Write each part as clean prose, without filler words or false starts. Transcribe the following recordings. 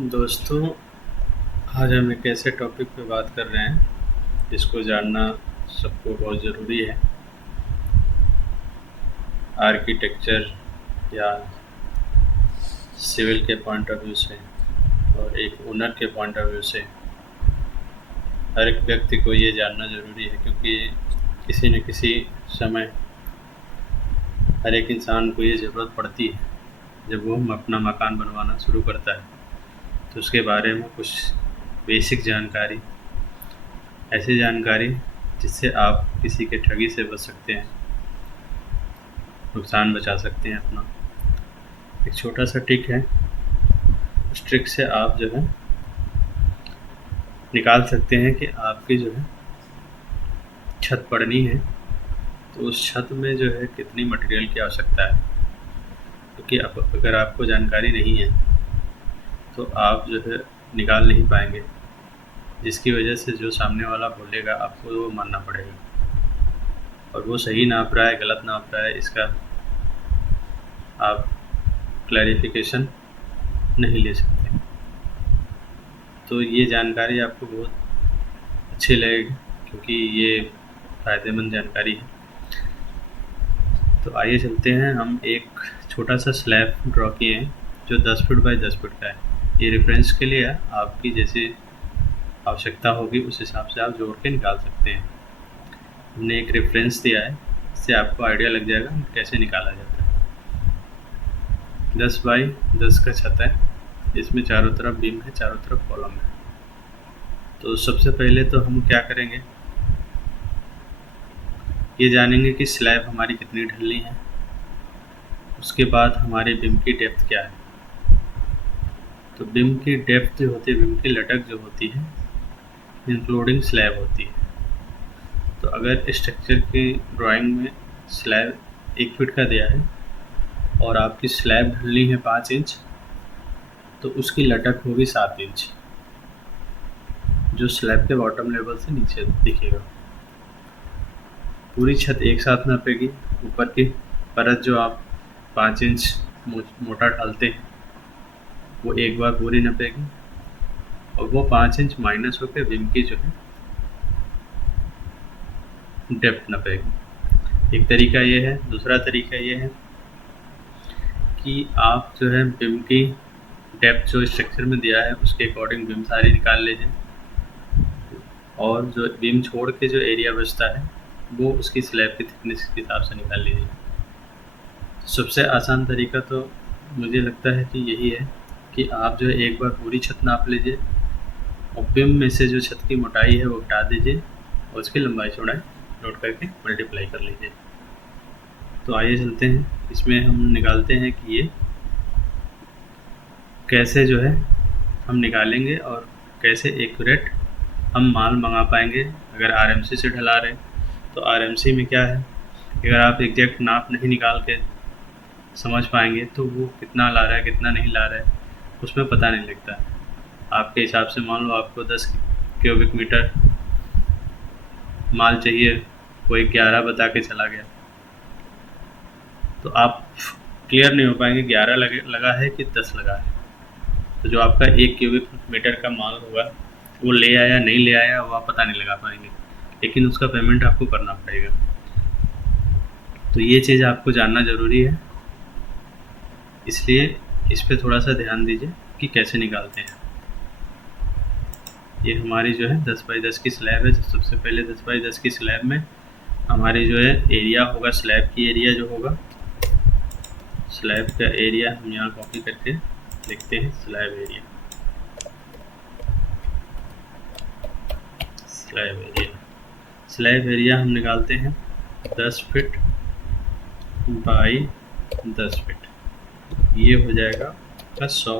दोस्तों, आज हम एक ऐसे टॉपिक पे बात कर रहे हैं जिसको जानना सबको बहुत ज़रूरी है। आर्किटेक्चर या सिविल के पॉइंट ऑफ व्यू से और एक ओनर के पॉइंट ऑफ व्यू से हर एक व्यक्ति को ये जानना ज़रूरी है, क्योंकि किसी न किसी समय हर एक इंसान को ये ज़रूरत पड़ती है जब वो अपना मकान बनवाना शुरू करता है। तो उसके बारे में कुछ बेसिक जानकारी, ऐसी जानकारी जिससे आप किसी के ठगी से बच सकते हैं, नुकसान बचा सकते हैं अपना। एक छोटा सा ट्रिक है, उस ट्रिक से आप जो है निकाल सकते हैं कि आपकी जो है छत पड़नी है तो उस छत में जो है कितनी मटेरियल की आवश्यकता है। क्योंकि अगर आपको जानकारी नहीं है तो आप जो है निकाल नहीं पाएंगे, जिसकी वजह से जो सामने वाला बोलेगा आपको वो मानना पड़ेगा, और वो सही नाप रहा है गलत नाप रहा है इसका आप क्लैरिफिकेशन नहीं ले सकते। तो ये जानकारी आपको बहुत अच्छी लगेगी, क्योंकि ये फ़ायदेमंद जानकारी है। तो आइए चलते हैं, हम एक छोटा सा स्लैब ड्रॉ किए हैं जो 10 फीट बाई 10 फीट का है। ये रेफरेंस के लिए है, आपकी जैसी आवश्यकता होगी उस हिसाब से आप जोड़ के निकाल सकते हैं। हमने एक रेफरेंस दिया है, इससे आपको आइडिया लग जाएगा कैसे निकाला जाता है। 10 बाई 10 का छत है, इसमें चारों तरफ बीम है, चारों तरफ कॉलम है। तो सबसे पहले तो हम क्या करेंगे, ये जानेंगे कि स्लैब हमारी कितनी ढलनी है। उसके बाद हमारे बीम की डेप्थ क्या है। तो बीम की डेप्थ जो होती है, बीम की लटक जो होती है, इंक्लूडिंग स्लैब होती है। तो अगर स्ट्रक्चर की ड्राइंग में स्लैब 1 फीट का दिया है और आपकी स्लैब ढलनी है 5 इंच, तो उसकी लटक होगी 7 इंच, जो स्लैब के बॉटम लेवल से नीचे दिखेगा। पूरी छत एक साथ नापेगी। ऊपर की परत जो आप 5 इंच मोटा डालते हैं वो एक बार पूरी नपेगी, और वो 5 इंच माइनस होकर बीम की जो है डेप्थ नपेगी। एक तरीका ये है। दूसरा तरीका ये है कि आप जो है बीम की डेप्थ जो स्ट्रक्चर में दिया है उसके अकॉर्डिंग बीम सारी निकाल लीजिए, और जो बीम छोड़ के जो एरिया बचता है वो उसकी स्लैब की थिकनेस के हिसाब से निकाल लीजिए। सबसे आसान तरीका तो मुझे लगता है कि यही है कि आप जो है एक बार पूरी छत नाप लीजिए और बीम में से जो छत की मोटाई है वो हटा दीजिए और उसकी लंबाई चौड़ाई नोट करके मल्टीप्लाई कर लीजिए। तो आइए चलते हैं, इसमें हम निकालते हैं कि ये कैसे जो है हम निकालेंगे और कैसे एक्यूरेट हम माल मंगा पाएंगे। अगर आरएमसी से ढला रहे तो आरएमसी में क्या है, अगर आप एग्जैक्ट नाप नहीं निकाल के समझ पाएंगे तो वो कितना ला रहा है कितना नहीं ला रहा है उसमें पता नहीं लगता है। आपके हिसाब से मान लो आपको 10 क्यूबिक मीटर माल चाहिए, कोई 11 बता के चला गया, तो आप क्लियर नहीं हो पाएंगे 11 लगा है कि 10 लगा है। तो जो आपका 1 क्यूबिक मीटर का माल होगा वो ले आया नहीं ले आया वो आप पता नहीं लगा पाएंगे, लेकिन उसका पेमेंट आपको करना पड़ेगा। तो ये चीज़ आपको जानना ज़रूरी है, इसलिए इस पर थोड़ा सा ध्यान दीजिए कि कैसे निकालते हैं। ये हमारी जो है 10 बाई 10 की स्लैब है। सबसे पहले 10 बाई 10 की स्लैब में हमारी जो है एरिया होगा, स्लैब की एरिया जो होगा, स्लैब का एरिया हम यहाँ कॉपी करके लिखते हैं। स्लैब एरिया, स्लैब एरिया हम निकालते हैं 10 फीट बाई 10 फीट। ये हो जाएगा आपका 100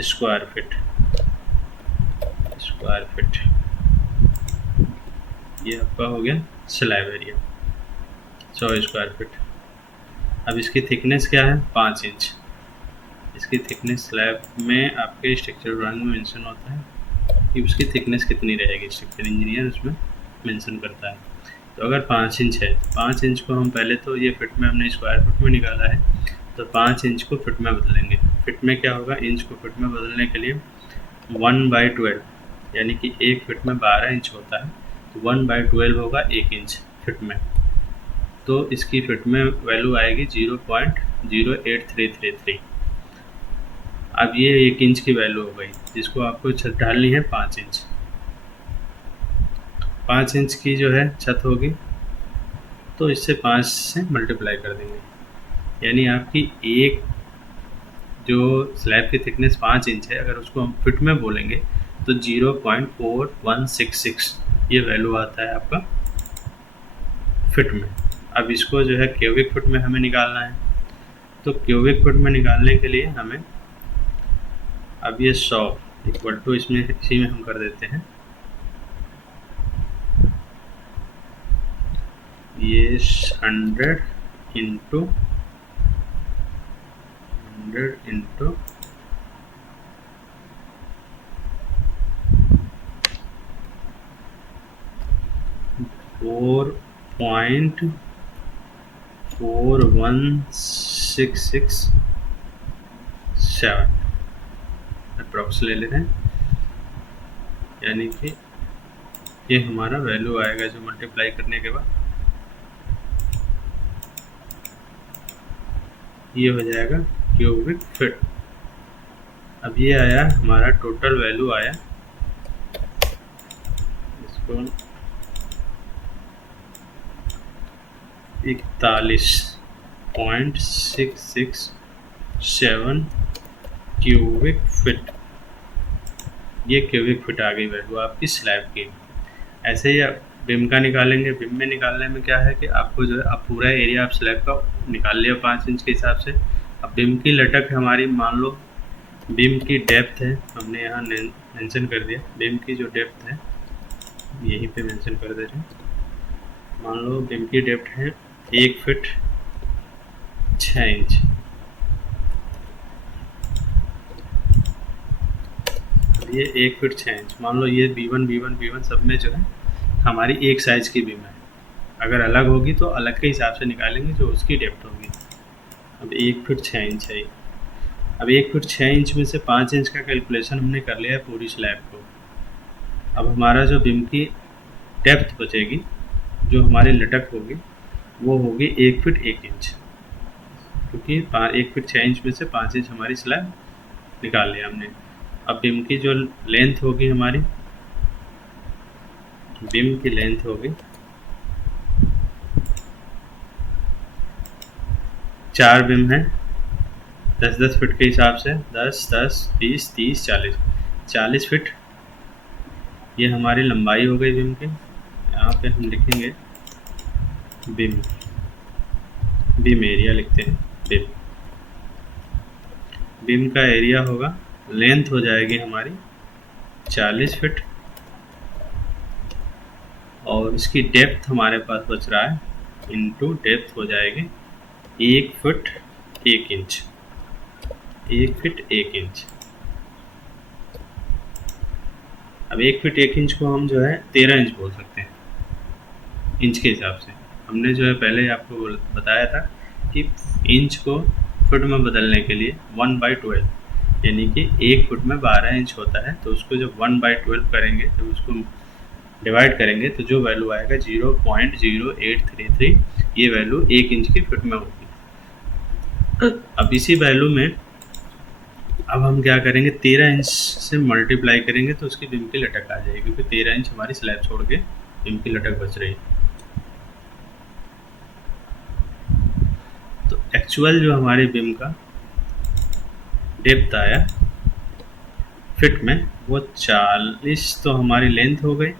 स्क्वायर फीट। ये आपका हो गया स्लैब एरिया 100 स्क्वायर फीट। अब इसकी थिकनेस क्या है, 5 इंच। इसकी थिकनेस स्लैब में आपके स्ट्रक्चर ड्राइंग में मेंशन होता है कि उसकी थिकनेस कितनी रहेगी, स्ट्रक्चर इंजीनियर उसमें मेंशन करता है। तो अगर 5 इंच है तो 5 इंच को हम पहले तो ये फिट में हमने स्क्वायर फुट में निकाला है, तो 5 इंच को फिट में बदलेंगे। फिट में क्या होगा, इंच को फिट में बदलने के लिए 1/12, यानी कि 1 फिट में 12 इंच होता है, तो 1/12 होगा 1 इंच फिट में। तो इसकी फिट में वैल्यू आएगी 0.08333। अब ये 1 इंच की वैल्यू हो गई, जिसको आपको छत डालनी है 5 इंच। 5 इंच की जो है छत होगी, तो इससे 5 से मल्टीप्लाई कर देंगे, यानी आपकी एक जो स्लैब की थिकनेस 5 इंच है, अगर उसको हम फिट में बोलेंगे तो 0.4166 ये वैल्यू आता है आपका फिट में। अब इसको जो है क्यूबिक फुट में हमें निकालना है, तो क्यूबिक फुट में निकालने के लिए हमें अब ये 100 इक्वल टू इसमें इसी में हम कर देते हैं ये 100 इंटू 4.41667 अप्रॉक्स ले लेते हैं, यानी कि ये हमारा वैल्यू आएगा जो मल्टीप्लाई करने के बाद ये हो जाएगा क्यूबिक फिट। अब ये आया हमारा टोटल वैल्यू आया, इसको 41.667 क्यूबिक फिट। ये क्यूबिक फिट आ गई वैल्यू आपकी स्लैब की। ऐसे ही आप बिम का निकालेंगे। बिम में निकालने में क्या है कि आपको जो है आप पूरा एरिया आप स्लैब का निकाल लिया 5 इंच के हिसाब से। अब बिम की लटक हमारी, मान लो बिम की डेप्थ है, हमने यहाँ मेंशन कर दिया बिम की जो डेप्थ है, यहीं पे मेंशन कर दे रहे हैं। मान लो बिम की डेप्थ है 1 फीट 6 इंच। अब ये 1 फीट 6 इंच, मान लो ये B1 सब में जो है हमारी एक साइज की बिम है। अगर अलग होगी तो अलग के हिसाब से निकालेंगे जो उसकी डेप्थ होगी। अब 1 फीट 6 इंच है। अब 1 फीट 6 इंच में से 5 इंच का कैलकुलेशन हमने कर लिया है पूरी स्लैब को। अब हमारा जो बिम की डेप्थ बचेगी, जो हमारी लटक होगी, वो होगी 1 फीट 1 इंच, क्योंकि 1 फीट 6 इंच में से 5 इंच हमारी स्लैब निकाल लिया हमने। अब बिम की जो लेंथ होगी हमारी, बिम की लेंथ होगी 4 बिम है 10-10 फीट के हिसाब से, 10, 10, 20, 30, 40 फीट ये हमारी लंबाई हो गई बिम की। यहाँ पे हम लिखेंगे बिम एरिया लिखते हैं। बिम का एरिया होगा, लेंथ हो जाएगी हमारी 40 फीट और इसकी डेप्थ हमारे पास बच रहा है, इनटू डेप्थ हो जाएगी 1 फीट 1 इंच। 1 feet 1 inch. अब 1 फीट 1 इंच को हम जो है 13 इंच बोल सकते हैं इंच के हिसाब से। हमने जो है पहले आपको बताया था कि इंच को फुट में बदलने के लिए 1/12, यानी कि 1 फुट में 12 इंच होता है, तो उसको जब 1/12 करेंगे, जब उसको डिवाइड करेंगे तो जो वैल्यू आएगा 0.0833, ये वैल्यू 1 इंच की फुट में होगी। अब इसी वैल्यू में अब हम क्या करेंगे, 13 इंच से मल्टीप्लाई करेंगे तो उसकी बिम की लटक आ जाएगी, क्योंकि 13 इंच हमारी स्लैब छोड़ के बिम की लटक बच रही है। तो एक्चुअल जो हमारे बिम का डेप्थ आया फिट में वो 40, तो हमारी लेंथ हो गई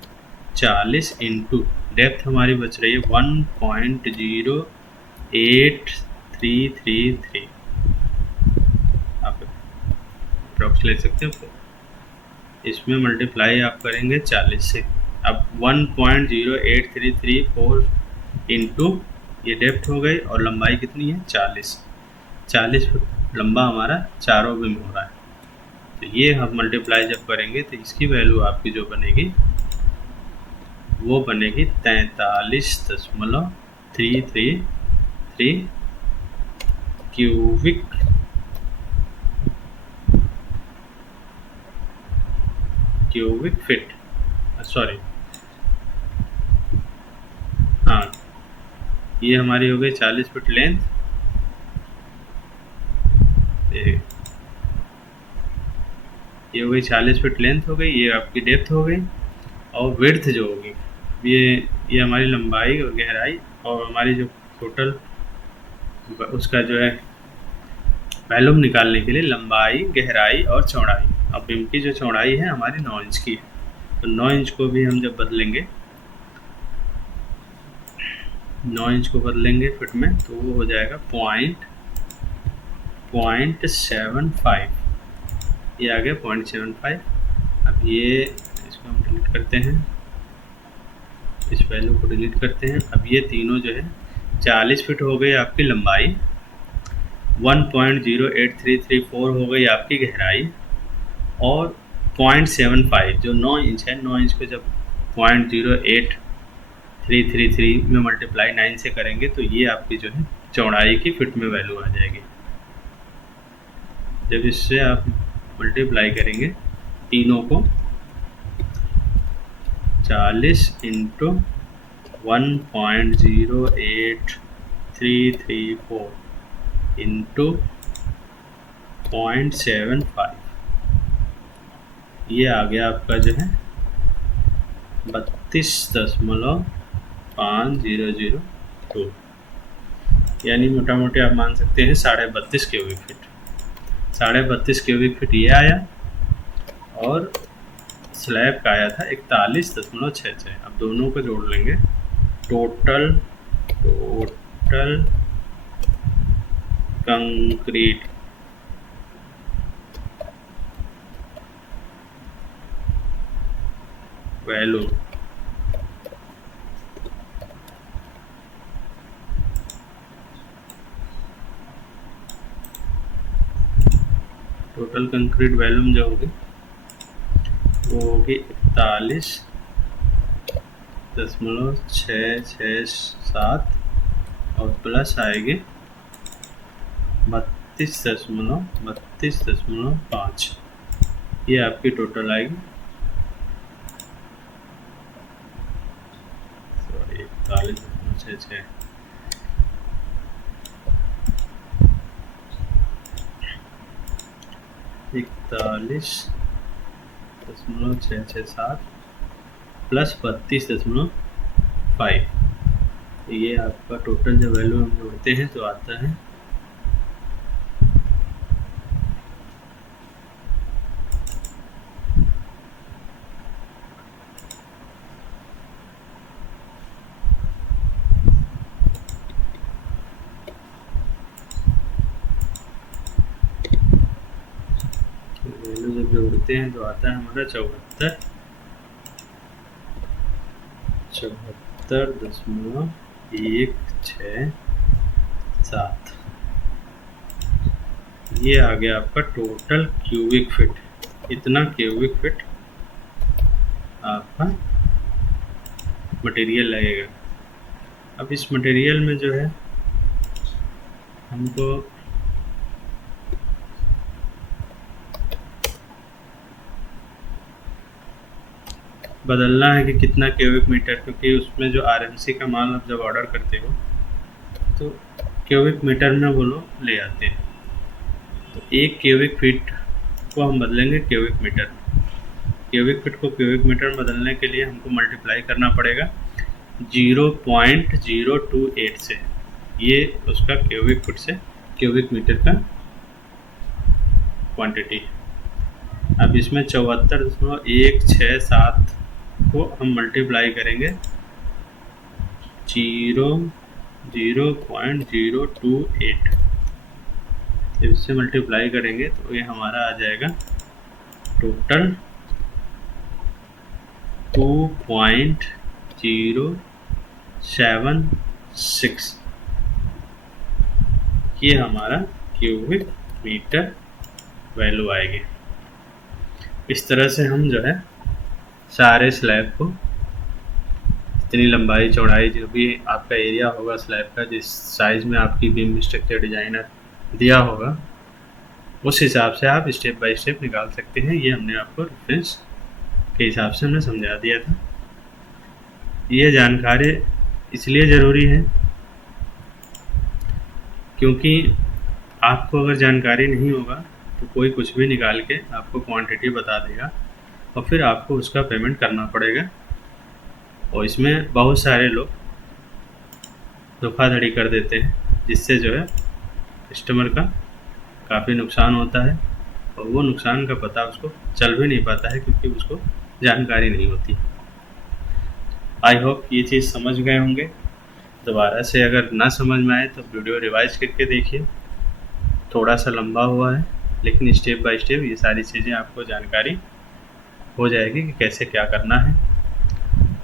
40 इंटू डेप्थ हमारी बच रही है 1.08333। आप अप्रॉक्स ले सकते हो, इसमें मल्टीप्लाई आप करेंगे 40 से। अब 1.08334 इंटू ये डेप्थ हो गई और लंबाई कितनी है 40 फुट लंबा हमारा चारों बिम हो रहा है। तो ये हम मल्टीप्लाई जब करेंगे तो इसकी वैल्यू आपकी जो बनेगी वो बनेगी 43.333 क्यूबिक क्यूबिक फिट, सॉरी, हाँ, ये हमारी हो गई 40 फीट लेंथ, ये हो गई 40 फीट लेंथ हो गई, ये आपकी डेप्थ हो गई, और विड्थ जो होगी ये हमारी लंबाई और गहराई, और हमारी जो टोटल उसका जो है वैल्यूम निकालने के लिए लंबाई, गहराई और चौड़ाई। अब बीम की जो चौड़ाई है हमारी 9 इंच की है, तो 9 इंच को भी हम जब बदलेंगे, 9 इंच को बदलेंगे फिट में, तो वो हो जाएगा .75, ये आ गया 0.75। अब ये इसको हम डिलीट करते हैं, इस वैल्यू को डिलीट करते हैं। अब ये तीनों जो है 40 फीट हो गई आपकी लंबाई, 1.08334 हो गई आपकी गहराई, और 0.75 जो 9 इंच है, 9 इंच को जब 0.08333 में मल्टीप्लाई 9 से करेंगे तो ये आपकी जो है चौड़ाई की फिट में वैल्यू आ जाएगी। जब इससे आप मल्टीप्लाई करेंगे तीनों को, 40 इंटू 1.08334 इंटू 0.75, ये आ गया आपका जो है 32.5002, यानी मोटा मोटी आप मान सकते हैं 32.5 क्यूबिक फीट। 32.5 क्यूबिक फीट ये आया, और स्लैब का आया था 41.66। अब दोनों को जोड़ लेंगे, टोटल कंक्रीट वैल्यू जो होगी वो होगी 41.667, और प्लस आएगी 32.5, ये आपकी टोटल आएगी, सॉरी 41.66, .667 प्लस 32.5, ये आपका टोटल जब वैल्यू हम जोड़ते हैं तो आता है 74.167। ये आ गया आपका टोटल क्यूबिक फिट, इतना क्यूबिक फिट आपका मटेरियल लगेगा। अब इस मटेरियल में जो है हमको बदलना है कि कितना क्यूबिक मीटर, क्योंकि उसमें जो आरएमसी का माल आप जब ऑर्डर करते हो तो क्यूबिक मीटर में वो लोग ले आते हैं, तो एक क्यूबिक फीट को हम बदलेंगे क्यूबिक मीटर। क्यूबिक फीट को क्यूबिक मीटर में बदलने के लिए हमको मल्टीप्लाई करना पड़ेगा 0.028 से, ये उसका क्यूबिक फुट से क्यूबिक मीटर का क्वांटिटी। अब इसमें 74.167 को हम मल्टीप्लाई करेंगे 0.028, इससे मल्टीप्लाई करेंगे तो ये हमारा आ जाएगा टोटल 2.076, ये हमारा क्यूबिक मीटर वैल्यू आएगी। इस तरह से हम जो है सारे स्लैब को, इतनी लंबाई चौड़ाई जो भी आपका एरिया होगा स्लैब का, जिस साइज़ में आपकी बीम स्ट्रक्चर डिज़ाइनर दिया होगा उस हिसाब से आप स्टेप बाय स्टेप निकाल सकते हैं। ये हमने आपको रेफरेंस के हिसाब से हमने समझा दिया था। ये जानकारी इसलिए ज़रूरी है क्योंकि आपको अगर जानकारी नहीं होगा तो कोई कुछ भी निकाल के आपको क्वांटिटी बता देगा और फिर आपको उसका पेमेंट करना पड़ेगा। और इसमें बहुत सारे लोग धोखाधड़ी कर देते हैं, जिससे जो है कस्टमर का काफ़ी नुकसान होता है और वो नुकसान का पता उसको चल भी नहीं पाता है क्योंकि उसको जानकारी नहीं होती। आई होप ये चीज़ समझ गए होंगे। दोबारा से अगर ना समझ में आए तो वीडियो रिवाइज करके देखिए। थोड़ा सा लंबा हुआ है लेकिन स्टेप बाय स्टेप ये सारी चीज़ें आपको जानकारी हो जाएगी कि कैसे क्या करना है।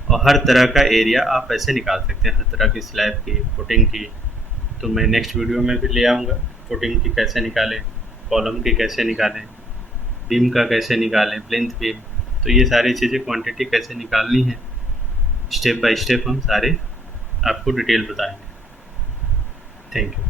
और हर तरह का एरिया आप ऐसे निकाल सकते हैं, हर तरह की स्लैब की, फुटिंग की। तो मैं नेक्स्ट वीडियो में भी ले आऊँगा, फुटिंग की कैसे निकालें, कॉलम की कैसे निकालें, बीम का कैसे निकालें, प्लिंथ बीम। तो ये सारी चीज़ें क्वांटिटी कैसे निकालनी है, स्टेप बाय स्टेप हम सारे आपको डिटेल बताएंगे। Thank you.